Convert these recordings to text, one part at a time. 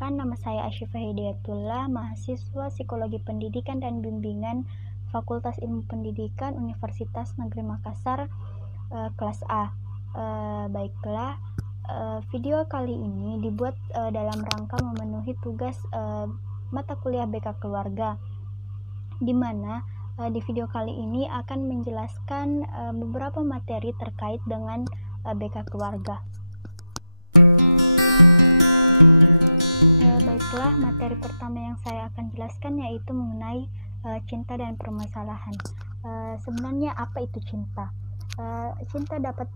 Perkenalkan, nama saya Asyifa Hidayatullah, mahasiswa Psikologi Pendidikan dan Bimbingan Fakultas Ilmu Pendidikan Universitas Negeri Makassar, kelas A. Baiklah, video kali ini dibuat dalam rangka memenuhi tugas mata kuliah BK Keluarga, di mana di video kali ini akan menjelaskan beberapa materi terkait dengan BK Keluarga. Baiklah, materi pertama yang saya akan jelaskan yaitu mengenai cinta dan permasalahan. Sebenarnya apa itu cinta? Cinta dapat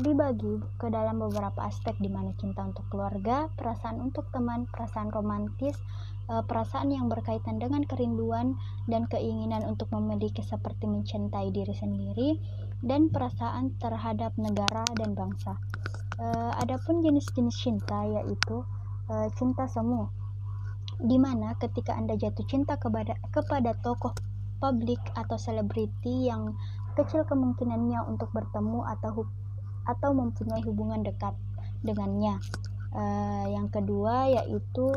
dibagi ke dalam beberapa aspek, di mana cinta untuk keluarga, perasaan untuk teman, perasaan romantis, perasaan yang berkaitan dengan kerinduan dan keinginan untuk memiliki seperti mencintai diri sendiri, dan perasaan terhadap negara dan bangsa. Adapun jenis-jenis cinta yaitu cinta semu, di mana ketika Anda jatuh cinta kepada tokoh publik atau selebriti yang kecil kemungkinannya untuk bertemu atau mempunyai hubungan dekat dengannya. Yang kedua yaitu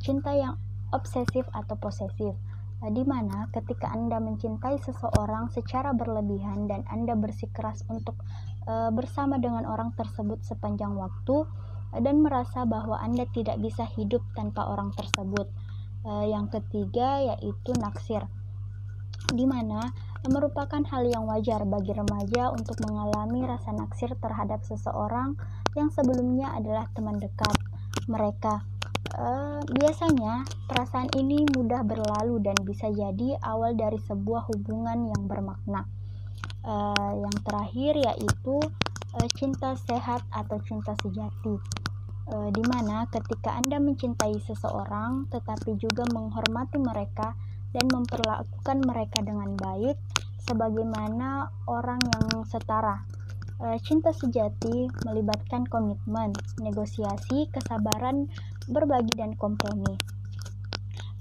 cinta yang obsesif atau posesif, di mana ketika Anda mencintai seseorang secara berlebihan dan Anda bersikeras untuk bersama dengan orang tersebut sepanjang waktu dan merasa bahwa Anda tidak bisa hidup tanpa orang tersebut. Yang ketiga yaitu naksir, di mana merupakan hal yang wajar bagi remaja untuk mengalami rasa naksir terhadap seseorang yang sebelumnya adalah teman dekat mereka. Biasanya perasaan ini mudah berlalu dan bisa jadi awal dari sebuah hubungan yang bermakna. Yang terakhir yaitu cinta sehat atau cinta sejati, di mana ketika Anda mencintai seseorang tetapi juga menghormati mereka dan memperlakukan mereka dengan baik sebagaimana orang yang setara. Cinta sejati melibatkan komitmen, negosiasi, kesabaran, berbagi, dan kompromi.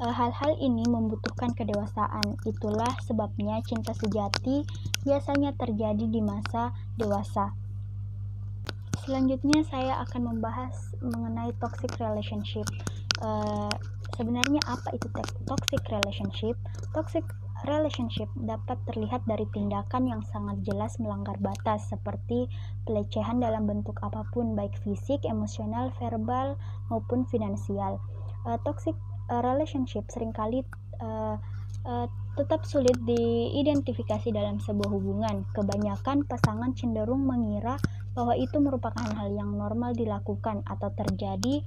Hal-hal ini membutuhkan kedewasaan. Itulah sebabnya cinta sejati biasanya terjadi di masa dewasa. Selanjutnya saya akan membahas mengenai toxic relationship. Sebenarnya apa itu toxic relationship? Toxic relationship dapat terlihat dari tindakan yang sangat jelas melanggar batas, seperti pelecehan dalam bentuk apapun, baik fisik, emosional, verbal, maupun finansial. Toxic relationship seringkali tetap sulit diidentifikasi dalam sebuah hubungan. Kebanyakan pasangan cenderung mengira bahwa itu merupakan hal yang normal dilakukan atau terjadi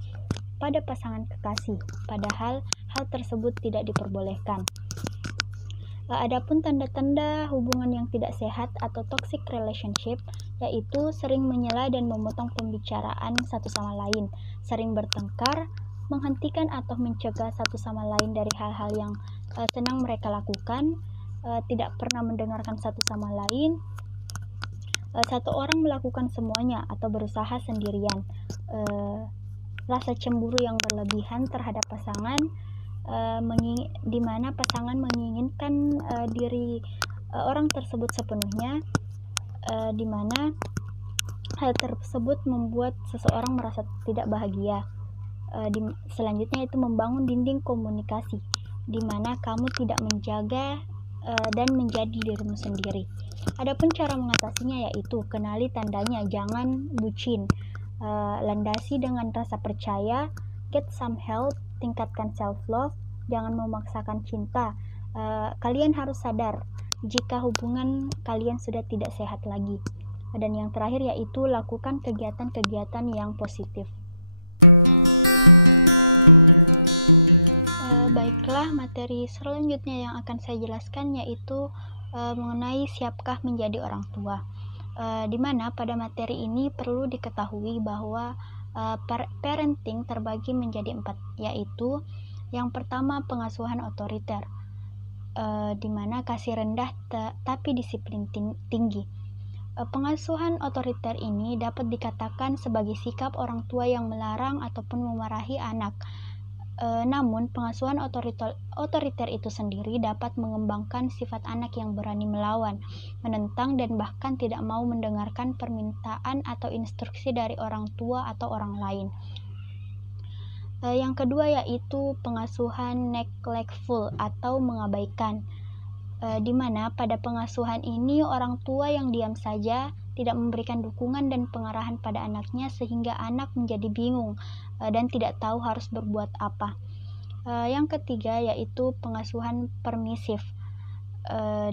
pada pasangan kekasih, padahal hal tersebut tidak diperbolehkan. Adapun tanda-tanda hubungan yang tidak sehat atau toxic relationship yaitu sering menyela dan memotong pembicaraan satu sama lain, sering bertengkar, menghentikan atau mencegah satu sama lain dari hal-hal yang senang mereka lakukan, tidak pernah mendengarkan satu sama lain, satu orang melakukan semuanya atau berusaha sendirian, rasa cemburu yang berlebihan terhadap pasangan, di mana pasangan menginginkan diri orang tersebut sepenuhnya, di mana hal tersebut membuat seseorang merasa tidak bahagia. Selanjutnya itu membangun dinding komunikasi, di mana kamu tidak menjaga dan menjadi dirimu sendiri. Adapun cara mengatasinya yaitu kenali tandanya, jangan bucin, landasi dengan rasa percaya, get some help, tingkatkan self love, jangan memaksakan cinta. Kalian harus sadar jika hubungan kalian sudah tidak sehat lagi. Dan yang terakhir yaitu lakukan kegiatan-kegiatan yang positif. Baiklah, materi selanjutnya yang akan saya jelaskan yaitu mengenai siapkah menjadi orang tua. Di mana pada materi ini perlu diketahui bahwa parenting terbagi menjadi 4, yaitu yang pertama pengasuhan otoriter, di mana kasih rendah tapi disiplin tinggi. Pengasuhan otoriter ini dapat dikatakan sebagai sikap orang tua yang melarang ataupun memarahi anak. Namun pengasuhan otoriter itu sendiri dapat mengembangkan sifat anak yang berani melawan, menentang, dan bahkan tidak mau mendengarkan permintaan atau instruksi dari orang tua atau orang lain. Yang kedua yaitu pengasuhan neglectful atau mengabaikan, di mana pada pengasuhan ini orang tua yang diam saja, tidak memberikan dukungan dan pengarahan pada anaknya sehingga anak menjadi bingung dan tidak tahu harus berbuat apa. Yang ketiga yaitu pengasuhan permisif,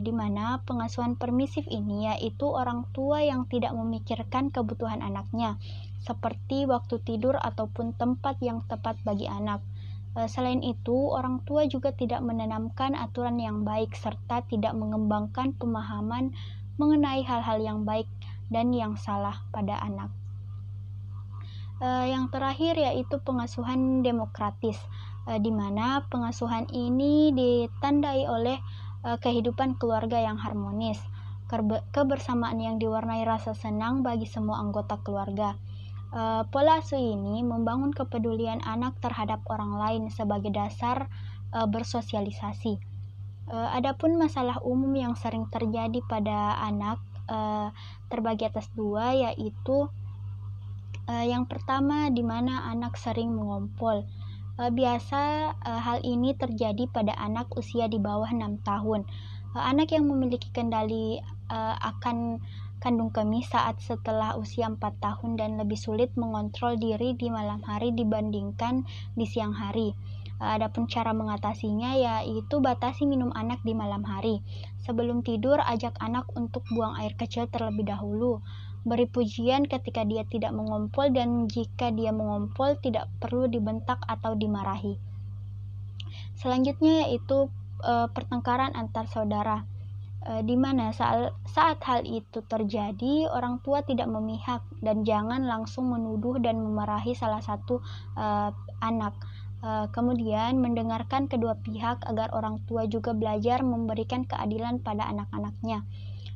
di mana pengasuhan permisif ini yaitu orang tua yang tidak memikirkan kebutuhan anaknya, seperti waktu tidur ataupun tempat yang tepat bagi anak. Selain itu, orang tua juga tidak menanamkan aturan yang baik serta tidak mengembangkan pemahaman mengenai hal-hal yang baik dan yang salah pada anak. Yang terakhir yaitu pengasuhan demokratis, di mana pengasuhan ini ditandai oleh kehidupan keluarga yang harmonis, kebersamaan yang diwarnai rasa senang bagi semua anggota keluarga. Pola asuh ini membangun kepedulian anak terhadap orang lain sebagai dasar bersosialisasi. Adapun masalah umum yang sering terjadi pada anak terbagi atas dua, yaitu yang pertama di mana anak sering mengompol. Biasa hal ini terjadi pada anak usia di bawah 6 tahun. Anak yang memiliki kendali akan kandung kemih saat setelah usia 4 tahun dan lebih sulit mengontrol diri di malam hari dibandingkan di siang hari. Adapun cara mengatasinya yaitu batasi minum anak di malam hari. Sebelum tidur, ajak anak untuk buang air kecil terlebih dahulu. Beri pujian ketika dia tidak mengompol dan jika dia mengompol tidak perlu dibentak atau dimarahi. Selanjutnya yaitu pertengkaran antar saudara. Di mana saat hal itu terjadi, orang tua tidak memihak dan jangan langsung menuduh dan memarahi salah satu anak. Kemudian mendengarkan kedua pihak agar orang tua juga belajar memberikan keadilan pada anak-anaknya.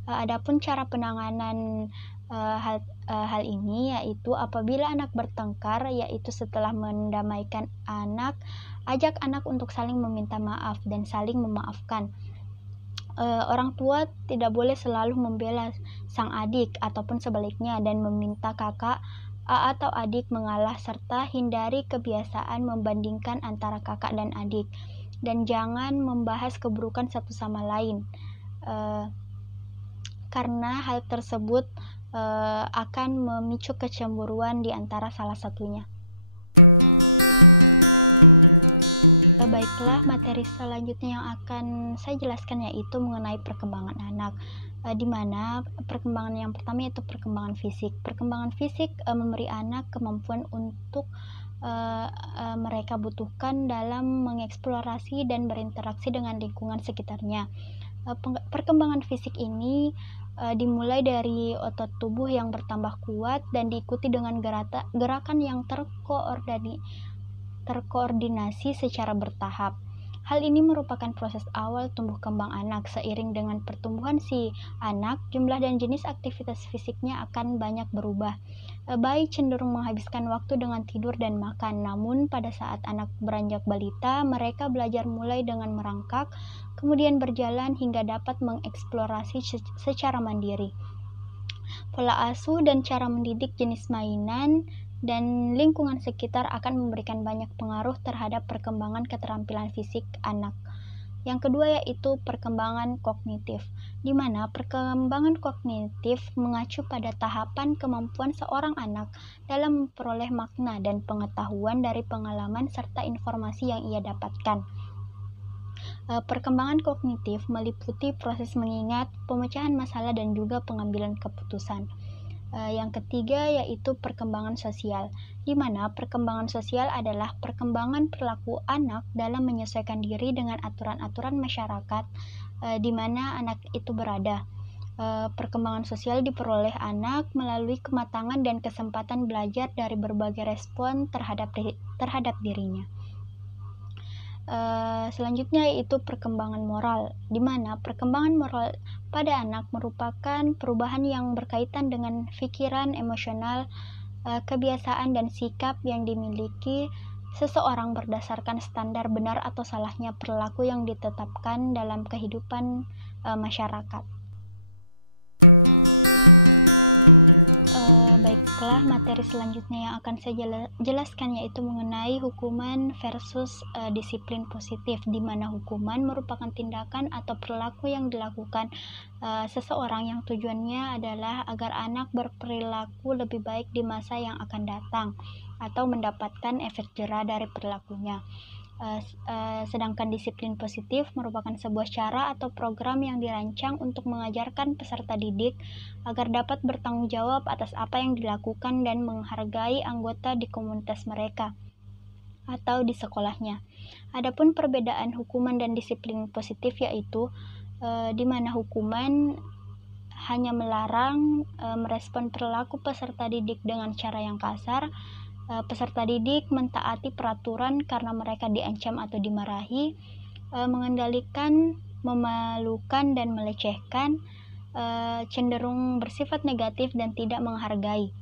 Adapun cara penanganan hal ini yaitu apabila anak bertengkar, yaitu setelah mendamaikan anak, ajak anak untuk saling meminta maaf dan saling memaafkan. Orang tua tidak boleh selalu membela sang adik ataupun sebaliknya dan meminta kakak atau adik mengalah, serta hindari kebiasaan membandingkan antara kakak dan adik dan jangan membahas keburukan satu sama lain, karena hal tersebut akan memicu kecemburuan di antara salah satunya. Baiklah, materi selanjutnya yang akan saya jelaskan yaitu mengenai perkembangan anak, di mana perkembangan yang pertama yaitu perkembangan fisik. Perkembangan fisik memberi anak kemampuan untuk mereka butuhkan dalam mengeksplorasi dan berinteraksi dengan lingkungan sekitarnya. Perkembangan fisik ini dimulai dari otot tubuh yang bertambah kuat dan diikuti dengan gerakan yang terkoordinasi secara bertahap. Hal ini merupakan proses awal tumbuh kembang anak. Seiring dengan pertumbuhan si anak, jumlah dan jenis aktivitas fisiknya akan banyak berubah. Bayi cenderung menghabiskan waktu dengan tidur dan makan, namun pada saat anak beranjak balita, mereka belajar mulai dengan merangkak, kemudian berjalan hingga dapat mengeksplorasi secara mandiri. Pola asuh dan cara mendidik, jenis mainan, dan lingkungan sekitar akan memberikan banyak pengaruh terhadap perkembangan keterampilan fisik anak. Yang kedua yaitu perkembangan kognitif, di mana perkembangan kognitif mengacu pada tahapan kemampuan seorang anak dalam memperoleh makna dan pengetahuan dari pengalaman serta informasi yang ia dapatkan. Perkembangan kognitif meliputi proses mengingat, pemecahan masalah, dan juga pengambilan keputusan. Yang ketiga yaitu perkembangan sosial, di mana perkembangan sosial adalah perkembangan perilaku anak dalam menyesuaikan diri dengan aturan-aturan masyarakat di mana anak itu berada. Perkembangan sosial diperoleh anak melalui kematangan dan kesempatan belajar dari berbagai respon terhadap dirinya. Selanjutnya yaitu perkembangan moral, di mana perkembangan moral pada anak merupakan perubahan yang berkaitan dengan pikiran, emosional, kebiasaan, dan sikap yang dimiliki seseorang berdasarkan standar benar atau salahnya perilaku yang ditetapkan dalam kehidupan masyarakat. Baiklah, materi selanjutnya yang akan saya jelaskan yaitu mengenai hukuman versus disiplin positif, di mana hukuman merupakan tindakan atau perilaku yang dilakukan seseorang yang tujuannya adalah agar anak berperilaku lebih baik di masa yang akan datang atau mendapatkan efek jera dari perilakunya. Sedangkan disiplin positif merupakan sebuah cara atau program yang dirancang untuk mengajarkan peserta didik agar dapat bertanggung jawab atas apa yang dilakukan dan menghargai anggota di komunitas mereka atau di sekolahnya. Adapun perbedaan hukuman dan disiplin positif yaitu di mana hukuman hanya melarang merespon perilaku peserta didik dengan cara yang kasar. Peserta didik mentaati peraturan karena mereka diancam atau dimarahi, mengendalikan, memalukan dan melecehkan, cenderung bersifat negatif dan tidak menghargai,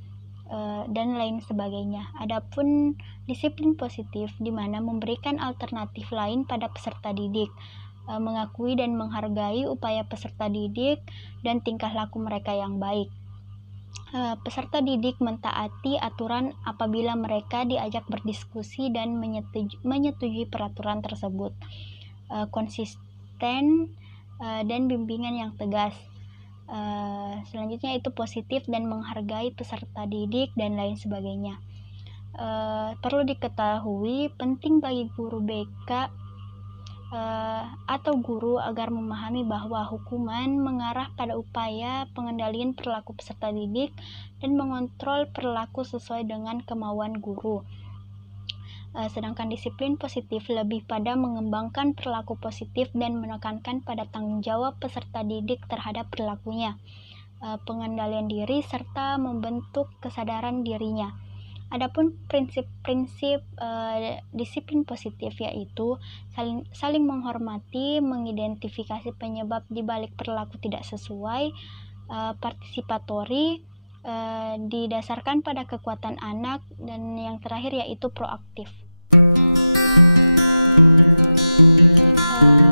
dan lain sebagainya. Adapun disiplin positif di mana memberikan alternatif lain pada peserta didik, mengakui dan menghargai upaya peserta didik dan tingkah laku mereka yang baik. Peserta didik mentaati aturan apabila mereka diajak berdiskusi dan menyetujui peraturan tersebut. Konsisten dan bimbingan yang tegas. Selanjutnya itu positif dan menghargai peserta didik dan lain sebagainya. Perlu diketahui penting bagi guru BK atau guru agar memahami bahwa hukuman mengarah pada upaya pengendalian perilaku peserta didik dan mengontrol perilaku sesuai dengan kemauan guru. Sedangkan disiplin positif lebih pada mengembangkan perilaku positif dan menekankan pada tanggung jawab peserta didik terhadap perilakunya, pengendalian diri serta membentuk kesadaran dirinya. Adapun prinsip-prinsip disiplin positif yaitu saling menghormati, mengidentifikasi penyebab di balik perilaku tidak sesuai, partisipatori, didasarkan pada kekuatan anak, dan yang terakhir yaitu proaktif.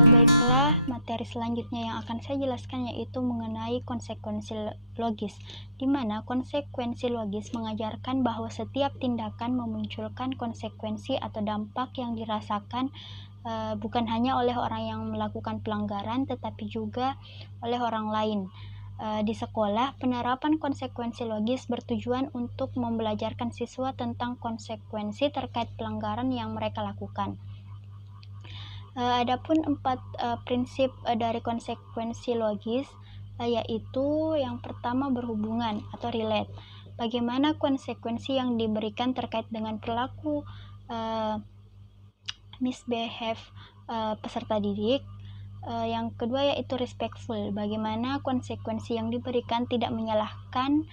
Baiklah, materi selanjutnya yang akan saya jelaskan yaitu mengenai konsekuensi logis, di mana konsekuensi logis mengajarkan bahwa setiap tindakan memunculkan konsekuensi atau dampak yang dirasakan bukan hanya oleh orang yang melakukan pelanggaran, tetapi juga oleh orang lain. Di sekolah, penerapan konsekuensi logis bertujuan untuk membelajarkan siswa tentang konsekuensi terkait pelanggaran yang mereka lakukan. Adapun 4 prinsip dari konsekuensi logis yaitu yang pertama berhubungan atau relate. Bagaimana konsekuensi yang diberikan terkait dengan perilaku misbehave peserta didik. Yang kedua yaitu respectful. Bagaimana konsekuensi yang diberikan tidak menyalahkan,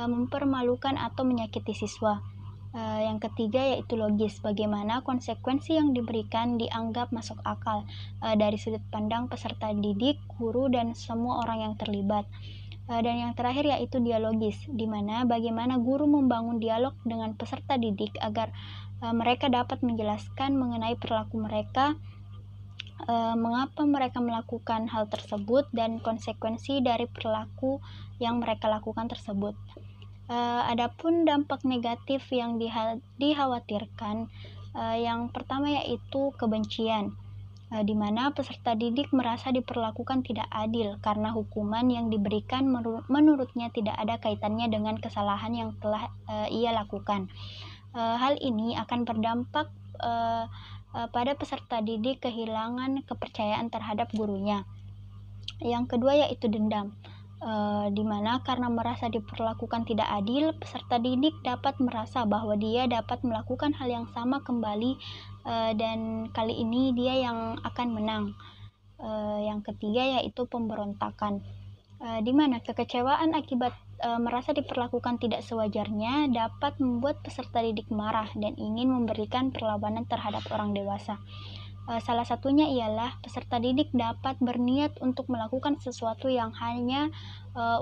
mempermalukan atau menyakiti siswa. Yang ketiga yaitu logis, bagaimana konsekuensi yang diberikan dianggap masuk akal dari sudut pandang peserta didik, guru, dan semua orang yang terlibat. Dan yang terakhir yaitu dialogis, di mana bagaimana guru membangun dialog dengan peserta didik agar mereka dapat menjelaskan mengenai perilaku mereka, mengapa mereka melakukan hal tersebut, dan konsekuensi dari perilaku yang mereka lakukan tersebut. Adapun dampak negatif yang dikhawatirkan, yang pertama yaitu kebencian, di mana peserta didik merasa diperlakukan tidak adil karena hukuman yang diberikan menurutnya tidak ada kaitannya dengan kesalahan yang telah ia lakukan. Hal ini akan berdampak pada peserta didik kehilangan kepercayaan terhadap gurunya. Yang kedua yaitu dendam, di mana karena merasa diperlakukan tidak adil, peserta didik dapat merasa bahwa dia dapat melakukan hal yang sama kembali, dan kali ini dia yang akan menang. Yang ketiga yaitu pemberontakan, di mana kekecewaan akibat merasa diperlakukan tidak sewajarnya dapat membuat peserta didik marah dan ingin memberikan perlawanan terhadap orang dewasa. Salah satunya ialah peserta didik dapat berniat untuk melakukan sesuatu yang hanya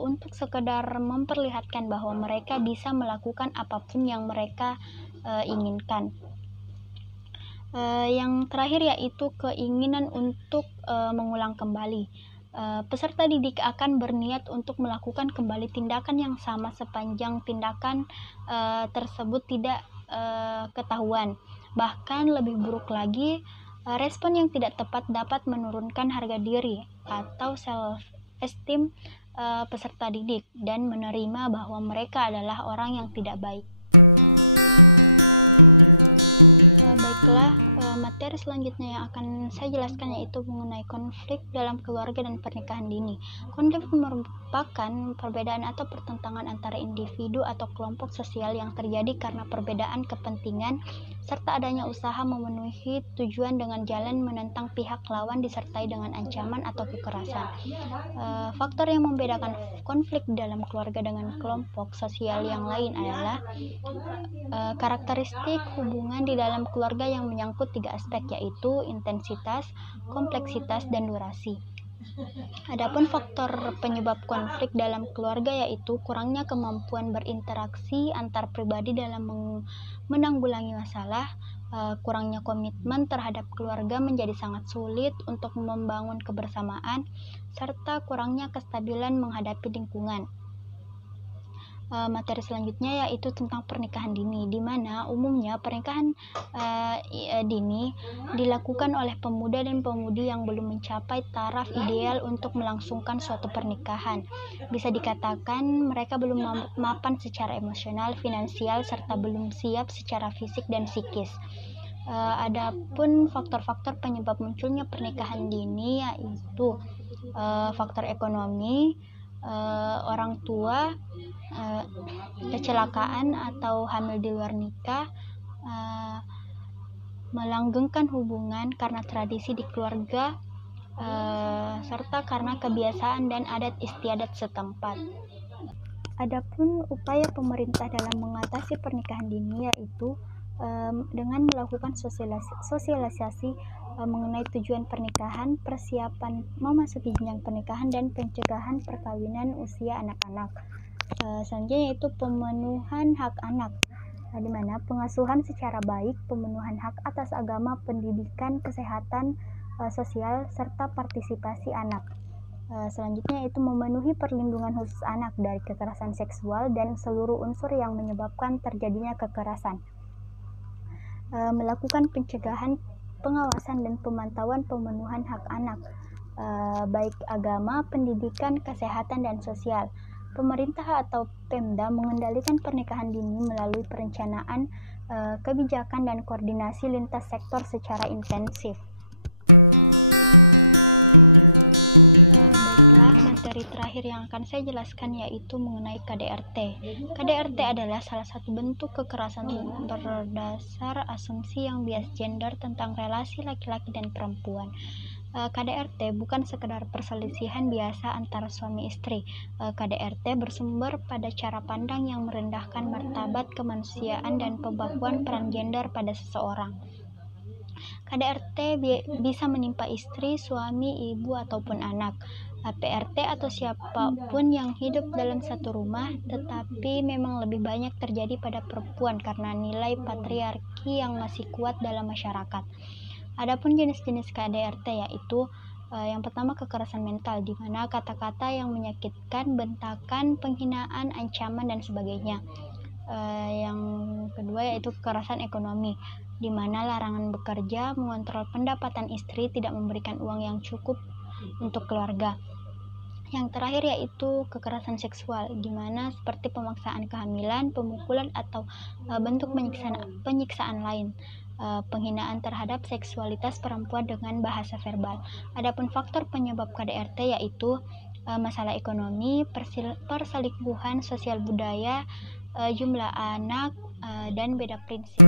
untuk sekedar memperlihatkan bahwa mereka bisa melakukan apapun yang mereka inginkan. Yang terakhir yaitu keinginan untuk mengulang kembali, peserta didik akan berniat untuk melakukan kembali tindakan yang sama sepanjang tindakan tersebut tidak ketahuan. Bahkan lebih buruk lagi, respon yang tidak tepat dapat menurunkan harga diri atau self-esteem peserta didik dan menerima bahwa mereka adalah orang yang tidak baik. Baiklah, materi selanjutnya yang akan saya jelaskan yaitu mengenai konflik dalam keluarga dan pernikahan dini. Konflik merupakan perbedaan atau pertentangan antara individu atau kelompok sosial yang terjadi karena perbedaan kepentingan serta adanya usaha memenuhi tujuan dengan jalan menentang pihak lawan disertai dengan ancaman atau kekerasan. Faktor yang membedakan konflik dalam keluarga dengan kelompok sosial yang lain adalah karakteristik hubungan di dalam keluarga yang menyangkut 3 aspek, yaitu intensitas, kompleksitas, dan durasi. Adapun faktor penyebab konflik dalam keluarga yaitu kurangnya kemampuan berinteraksi antar pribadi dalam menanggulangi masalah, kurangnya komitmen terhadap keluarga menjadi sangat sulit untuk membangun kebersamaan, serta kurangnya kestabilan menghadapi lingkungan. Materi selanjutnya yaitu tentang pernikahan dini, di mana umumnya pernikahan dini dilakukan oleh pemuda dan pemudi yang belum mencapai taraf ideal untuk melangsungkan suatu pernikahan. Bisa dikatakan mereka belum mapan secara emosional, finansial, serta belum siap secara fisik dan psikis. Adapun faktor-faktor penyebab munculnya pernikahan dini yaitu faktor ekonomi, orang tua, kecelakaan atau hamil di luar nikah, melanggengkan hubungan karena tradisi di keluarga, serta karena kebiasaan dan adat istiadat setempat. Adapun upaya pemerintah dalam mengatasi pernikahan dini yaitu dengan melakukan sosialisasi mengenai tujuan pernikahan, persiapan memasuki jenjang pernikahan, dan pencegahan perkawinan usia anak-anak. Selanjutnya yaitu pemenuhan hak anak, di mana pengasuhan secara baik, pemenuhan hak atas agama, pendidikan, kesehatan, sosial, serta partisipasi anak. Selanjutnya yaitu memenuhi perlindungan khusus anak dari kekerasan seksual dan seluruh unsur yang menyebabkan terjadinya kekerasan. Melakukan pencegahan, pengawasan, dan pemantauan pemenuhan hak anak, baik agama, pendidikan, kesehatan, dan sosial. Pemerintah atau Pemda mengendalikan pernikahan dini melalui perencanaan, kebijakan, dan koordinasi lintas sektor secara intensif. Baiklah, materi terakhir yang akan saya jelaskan yaitu mengenai KDRT. KDRT adalah salah satu bentuk kekerasan berdasar asumsi yang bias gender tentang relasi laki-laki dan perempuan. KDRT bukan sekedar perselisihan biasa antara suami istri. KDRT bersumber pada cara pandang yang merendahkan martabat kemanusiaan dan pembakuan peran gender pada seseorang. KDRT bisa menimpa istri, suami, ibu, ataupun anak. PRT atau siapapun yang hidup dalam satu rumah, tetapi memang lebih banyak terjadi pada perempuan karena nilai patriarki yang masih kuat dalam masyarakat. Adapun jenis-jenis KDRT yaitu yang pertama kekerasan mental, di mana kata-kata yang menyakitkan, bentakan, penghinaan, ancaman, dan sebagainya. Yang kedua yaitu kekerasan ekonomi, di mana larangan bekerja, mengontrol pendapatan istri, tidak memberikan uang yang cukup untuk keluarga. Yang terakhir yaitu kekerasan seksual, di mana seperti pemaksaan kehamilan, pemukulan, atau bentuk penyiksaan lain. Penghinaan terhadap seksualitas perempuan dengan bahasa verbal. Adapun faktor penyebab KDRT yaitu masalah ekonomi, perselingkuhan, sosial budaya, jumlah anak, dan beda prinsip.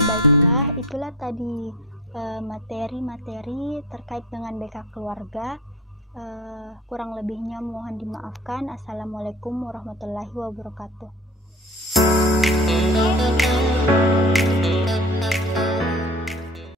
Baiklah, itulah tadi materi-materi terkait dengan BK keluarga. Kurang lebihnya mohon dimaafkan. Assalamualaikum warahmatullahi wabarakatuh.